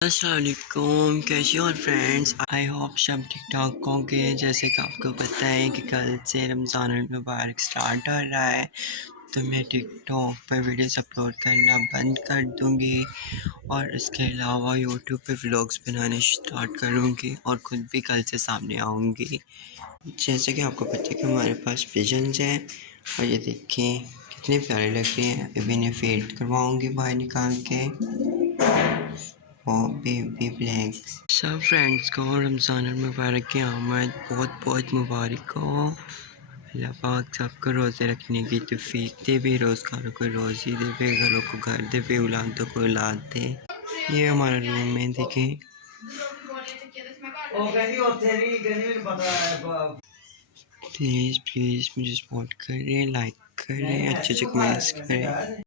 अस्सलाम वालेकुम, कैसे हो फ्रेंड्स। आई होप सब ठीक ठाक होंगे। जैसे कि आपको पता है कि कल से रमज़ान मुबारक स्टार्ट हो रहा है, तो मैं टिकटॉक पर वीडियोस अपलोड करना बंद कर दूंगी और इसके अलावा यूट्यूब पे व्लॉग्स बनाने स्टार्ट करूंगी और ख़ुद भी कल से सामने आऊंगी। जैसे कि आपको पता है कि हमारे पास पिजन्स हैं और ये देखिए कितने प्यारे लग रहे हैं। अभी इन्हें फेड करवाऊंगी बाहर निकाल के। बेबी ब्लैक्स सब फ्रेंड्स को रमज़ान मुबारक की आमद बहुत बहुत मुबारक हो। अल्लाह पाक सबको रोज़े रखने की तौफीक दे, बेरोज़गारों को रोज़ी दे, बेघरों को घर दे, बेऔलादों को औलाद दे। ये हमारा रूम में देखें। प्लीज़ प्लीज़ मुझे सपोर्ट करें, लाइक करें, अच्छे अच्छे कमेंट्स करें।